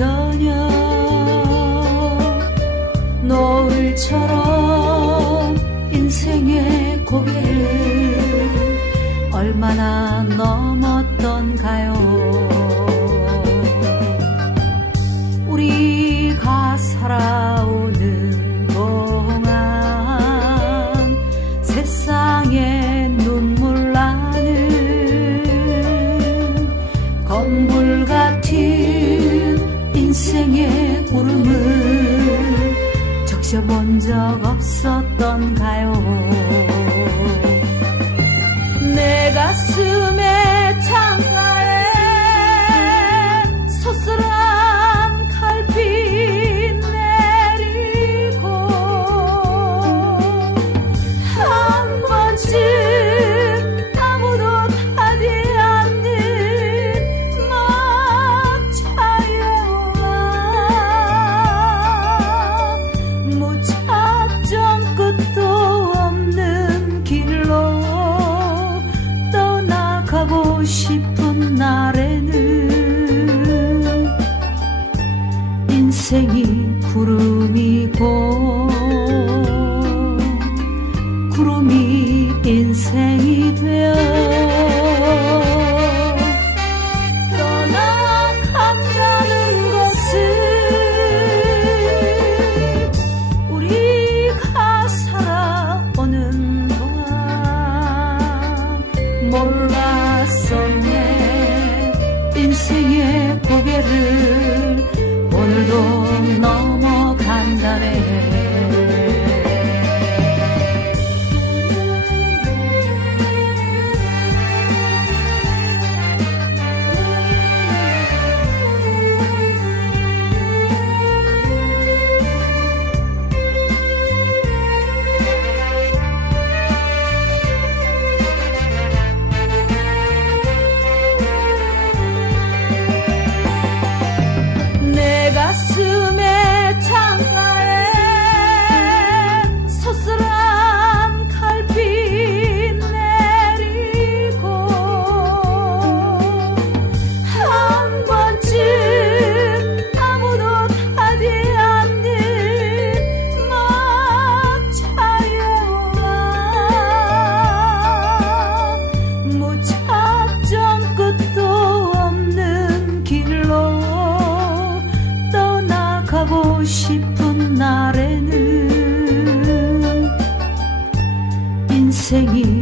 저녁 노을처럼 인생의 고개를 얼마나 넘었던가요? 우리가 살아 나의 울음을 적셔본 적 없었던가요? 내 가슴에 싶은 날에는 인생이 구름이고 너의 고개를 오늘도 넘어간다네. 싶은 날에는 인생이